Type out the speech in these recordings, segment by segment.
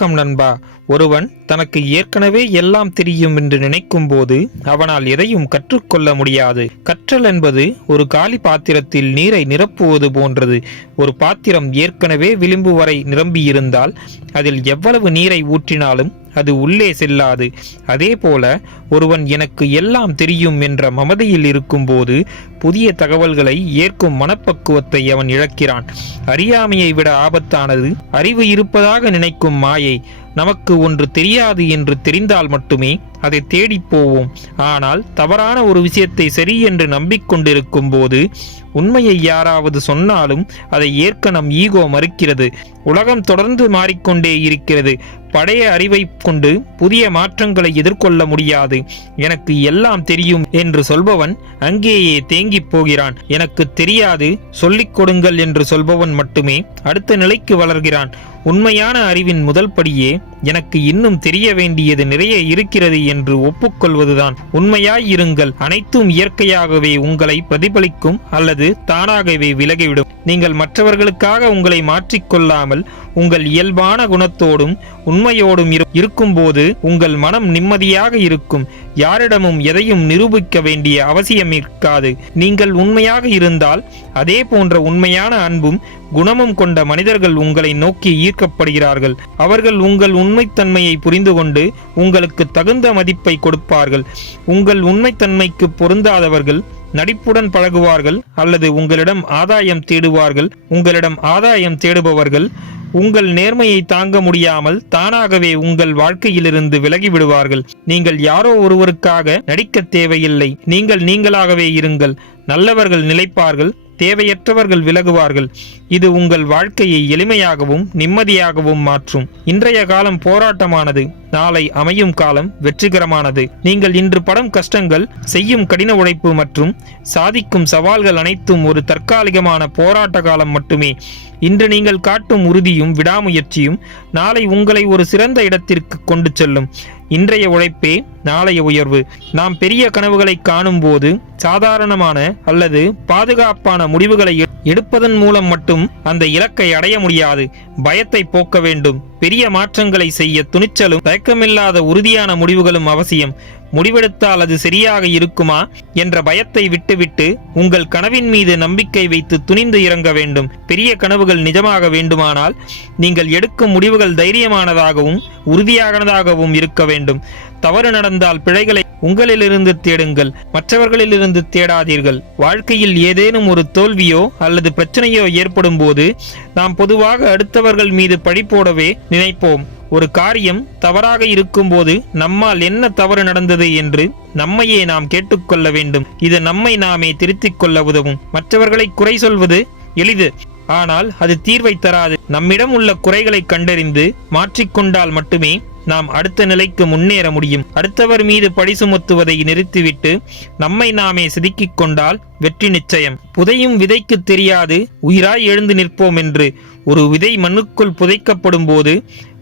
வணக்கம் நண்பா. ஒருவன் தனக்கு ஏற்கனவே எல்லாம் தெரியும் என்று நினைக்கும் போது அவனால் எதையும் கற்றுக்கொள்ள முடியாது. கற்றல் என்பது ஒரு காலி பாத்திரத்தில் நீரை நிரப்புவது போன்றது. ஒரு பாத்திரம் ஏற்கனவே விளிம்பு வரை நிரம்பியிருந்தால் அதில் எவ்வளவு நீரை ஊற்றினாலும் அது உள்ளே செல்லாது. அதே போல ஒருவன் எனக்கு எல்லாம் தெரியும் என்ற மமதையில் இருக்கும்போது புதிய தகவல்களை ஏற்கும் மனப்பக்குவத்தை அவன் இழக்கிறான். அறியாமையை விட ஆபத்தானது. அறிவு இருப்பதாக நினைக்கும் மாயை நமக்கு ஒன்று தெரியாது என்று தெரிந்தால் மட்டுமே அதை தேடிப் போவோம். ஆனால் தவறான ஒரு விஷயத்தை சரி என்று நம்பிக்கொண்டிருக்கும் போது உண்மையை யாராவது சொன்னாலும் அதை ஏற்க நம் ஈகோ மறுக்கிறது. உலகம் தொடர்ந்து மாறிக்கொண்டே இருக்கிறது. பழைய அறிவை கொண்டு புதிய மாற்றங்களை எதிர்கொள்ள முடியாது. எனக்கு எல்லாம் தெரியும் என்று சொல்பவன் அங்கேயே தேங்கி போகிறான். எனக்கு தெரியாது சொல்லிக் கொடுங்கள் என்று சொல்பவன் மட்டுமே அடுத்த நிலைக்கு வளர்கிறான். உண்மையான அறிவின் முதல் படியே எனக்கு இன்னும் தெரிய வேண்டியது நிறைய இருக்கிறது என்று ஒப்புக்கொள்வதுதான். உண்மையாய் இருங்கள் அனைத்தும் இயற்கையாகவே உங்களை பிரதிபலிக்கும் அல்லது தானாகவே விலகிவிடும். நீங்கள் மற்றவர்களுக்காக உங்களை மாற்றிக்கொள்ளாமல் உங்கள் இயல்பான குணத்தோடும் உண்மையோடும் இருக்கும்போது உங்கள் மனம் நிம்மதியாக இருக்கும். யாரிடமும் எதையும் நிரூபிக்க வேண்டிய அவசியம் இருக்காது. நீங்கள் உண்மையாக இருந்தால் அதே போன்ற உண்மையான அன்பும் குணமும் கொண்ட மனிதர்கள் உங்களை நோக்கி ஈர்க்கப்படுகிறார்கள். அவர்கள் உங்கள் உண்மைத்தன்மையை புரிந்து கொண்டு உங்களுக்கு தகுந்த மதிப்பை கொடுப்பார்கள். உங்கள் உண்மைத்தன்மைக்கு பொருந்தாதவர்கள் நடிப்புடன் பழகுவார்கள் அல்லது உங்களிடம் ஆதாயம் தேடுவார்கள். உங்களிடம் ஆதாயம் தேடுபவர்கள் உங்கள் நேர்மையை தாங்க முடியாமல் தானாகவே உங்கள் வாழ்க்கையிலிருந்து விலகி விடுவார்கள் நீங்கள் யாரோ ஒருவருக்காக நடிக்க தேவையில்லை. நீங்கள் நீங்களாகவே இருங்கள். நல்லவர்கள் நிலைப்பார்கள். தேவையற்றவர்கள் விலகுவார்கள். இது உங்கள் வாழ்க்கையை எளிமையாகவும் நிம்மதியாகவும் மாற்றும். இன்றைய காலம் போராட்டமானது. நாளை அமையும் காலம் வெற்றிகரமானது. நீங்கள் இன்று படும் கஷ்டங்கள் செய்யும் கடின உழைப்பு மற்றும் சாதிக்கும் சவால்கள் அனைத்தும் ஒரு தற்காலிகமான போராட்ட காலம் மட்டுமே. இன்று நீங்கள் காட்டும் உறுதியும் விடாமுயற்சியும் நாளை உங்களை ஒரு சிறந்த இடத்திற்கு கொண்டு செல்லும். இன்றைய உழைப்பே நாளைய உயர்வு. நாம் பெரிய கனவுகளை காணும்போது சாதாரணமான அல்லது பாதுகாப்பான முடிவுகளை எடுப்பதன் மூலம் மட்டும் அந்த இலக்கை அடைய முடியாது. பயத்தை போக்க வேண்டும். பெரிய மாற்றங்களை செய்ய துணிச்சலும் தயக்கமில்லாத உறுதியான முடிவுகளும் அவசியம். முடிவெடுத்தால் அது சரியாக இருக்குமா? என்ற பயத்தை விட்டுவிட்டு உங்கள் கனவின் மீது நம்பிக்கை வைத்து துணிந்து இறங்க வேண்டும். பெரிய கனவுகள் நிஜமாக வேண்டுமானால் நீங்கள் எடுக்கும் முடிவுகள் தைரியமானதாகவும் உறுதியானதாகவும் இருக்க வேண்டும். தவறு நடந்தால் பிழைகளை உங்களிலிருந்து தேடுங்கள். மற்றவர்களிலிருந்து தேடாதீர்கள். வாழ்க்கையில் ஏதேனும் ஒரு தோல்வியோ அல்லது பிரச்சனையோ ஏற்படும் போது நாம் பொதுவாக அடுத்தவர்கள் மீது பழி போடவே நினைப்போம். ஒரு காரியம் தவறாக இருக்கும்போது நம்மால் என்ன தவறு நடந்தது என்று நம்மையே நாம் கேட்டுக்கொள்ள வேண்டும். இது நம்மை நாமே திருத்திக் கொள்ள உதவும். மற்றவர்களை குறை சொல்வது எளிது. ஆனால் அது தீர்வை தராது. நம்மிடம் உள்ள குறைகளை கண்டறிந்து மாற்றிக்கொண்டால் மட்டுமே நாம் அடுத்த நிலைக்கு முன்னேற முடியும். அடுத்தவர் மீது பழி சுமத்துவதை நிறுத்திவிட்டு நம்மை நாமே செதுக்கிக் கொண்டால் வெற்றி நிச்சயம். புதையும் விதைக்கு தெரியாது. உயிராய் எழுந்து நிற்போம் என்று ஒரு விதை மண்ணுக்குள் புதைக்கப்படும் போது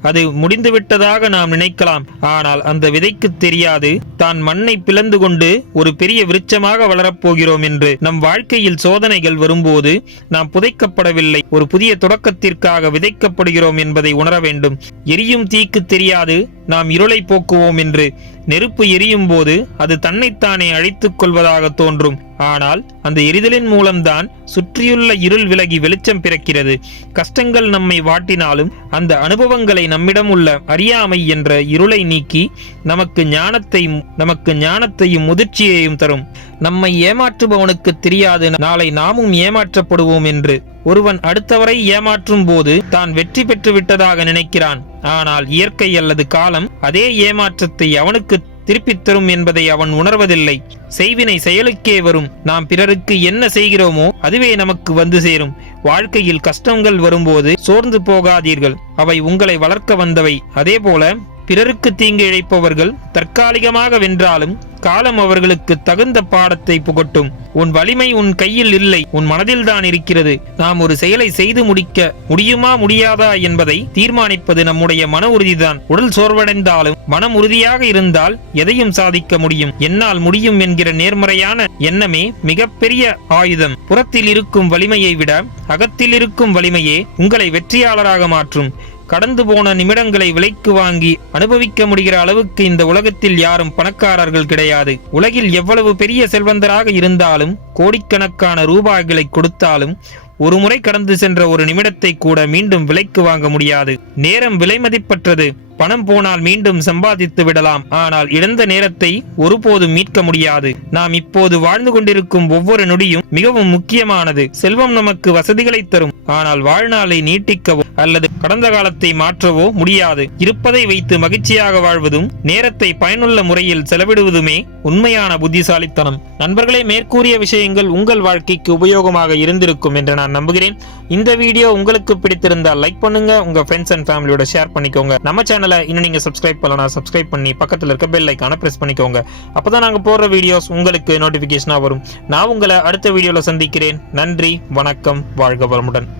அது முடிந்துவிட்டதாக நாம் நினைக்கலாம். ஆனால் அந்த விதைக்கு தெரியாது. தான் மண்ணை பிளந்து கொண்டு ஒரு பெரிய விருட்சமாக வளரப்போகிறோம் என்று நம் வாழ்க்கையில் சோதனைகள் வரும்போது நாம் புதைக்கப்படவில்லை. ஒரு புதிய தொடக்கத்திற்காக விதைக்கப்படுகிறோம் என்பதை உணர வேண்டும். எரியும் தீக்கு தெரியாது. நாம் இருளை போக்குவோம் என்று நெருப்பு எரியும் போது அது தன்னைத்தானே அழித்துக் கொள்வதாக தோன்றும். ஆனால் அந்த எரிதலின் மூலம்தான் சுற்றியுள்ள இருள் விலகி வெளிச்சம் பிறக்கிறது. கஷ்டங்கள் நம்மை வாட்டினாலும் அந்த அனுபவங்களை நம்மிடம் உள்ள அறியாமை என்ற இருளை நீக்கி நமக்கு ஞானத்தை நமக்கு ஞானத்தையும் முதிர்ச்சியையும் தரும். நம்மை ஏமாற்றுபவனுக்கு தெரியாது. நாளை நாமும் ஏமாற்றப்படுவோம் என்று ஒருவன் அடுத்தவரை ஏமாற்றும் போது தான் வெற்றி பெற்று விட்டதாக நினைக்கிறான். ஆனால் இயற்கை அல்லது காலம் அதே ஏமாற்றத்தை அவனுக்கு திருப்பித் தரும் என்பதை அவன் உணர்வதில்லை. செய்வினை செயலுக்கே வரும். நாம் பிறருக்கு என்ன செய்கிறோமோ அதுவே நமக்கு வந்து சேரும். வாழ்க்கையில் கஷ்டங்கள் வரும்போது சோர்ந்து போகாதீர்கள். அவை உங்களை வளர்க்க வந்தவை. அதேபோல பிறருக்கு தீங்கு இழைப்பவர்கள் தற்காலிகமாக வென்றாலும் காலம் அவர்களுக்கு தகுந்த பாடத்தை புகட்டும். உன் வலிமை உன் கையில் இல்லை உன் மனதில்தான் இருக்கிறது. நாம் ஒரு செயலை செய்து முடிக்க முடியுமா முடியாதா என்பதை தீர்மானிப்பது நம்முடைய மன உறுதிதான். உடல் சோர்வடைந்தாலும் மனம் உறுதியாக இருந்தால் எதையும் சாதிக்க முடியும். என்னால் முடியும் என்கிற நேர்மறையான எண்ணமே மிகப்பெரிய ஆயுதம். புறத்தில் இருக்கும் வலிமையை விட அகத்தில் இருக்கும் வலிமையே உங்களை வெற்றியாளராக மாற்றும். கடந்து போன நிமிடங்களை விலைக்கு வாங்கி அனுபவிக்க முடிகிற அளவுக்கு இந்த உலகத்தில் யாரும் பணக்காரர்கள் கிடையாது. உலகில் எவ்வளவு பெரிய செல்வந்தராக இருந்தாலும் கோடிக்கணக்கான ரூபாய்களை கொடுத்தாலும் ஒரு முறை கடந்து சென்ற ஒரு நிமிடத்தை கூட மீண்டும் விலைக்கு வாங்க முடியாது. நேரம் விலை மதிப்பற்றது. பணம் போனால் மீண்டும் சம்பாதித்து விடலாம். ஆனால் இழந்த நேரத்தை ஒருபோதும் மீட்க முடியாது. நாம் இப்போது வாழ்ந்து கொண்டிருக்கும் ஒவ்வொரு நொடியும் மிகவும் முக்கியமானது. செல்வம் நமக்கு வசதிகளை தரும். ஆனால் வாழ்நாளை நீட்டிக்கவும் அல்லது கடந்த காலத்தை மாற்றவோ முடியாது. இருப்பதை வைத்து மகிழ்ச்சியாக வாழ்வதும் நேரத்தை பயனுள்ள முறையில் செலவிடுவதுமே உண்மையான புத்திசாலித்தனம். நண்பர்களே மேற்கூறிய விஷயங்கள் உங்கள் வாழ்க்கைக்கு உபயோகமாக இருந்திருக்கும் என்று நான் நம்புகிறேன். இந்த வீடியோ உங்களுக்கு பிடித்திருந்தால் லைக் பண்ணுங்க உங்க ஃப்ரெண்ட்ஸ் அண்ட் ஃபேமிலியோட ஷேர் பண்ணிக்கோங்க. நம்ம சேனலை இன்னும் நீங்க சப்ஸ்கிரைப் பண்ணலாம் சப்ஸ்கிரைப் பண்ணி பக்கத்தில் இருக்க பெல் ஐக்கான பிரஸ் பண்ணிக்கோங்க. அப்பதான் நாங்க போடுற வீடியோஸ் உங்களுக்கு நோட்டிபிகேஷனா வரும். நான் உங்களை அடுத்த வீடியோல சந்திக்கிறேன். நன்றி வணக்கம் வாழ்க வளமுடன்.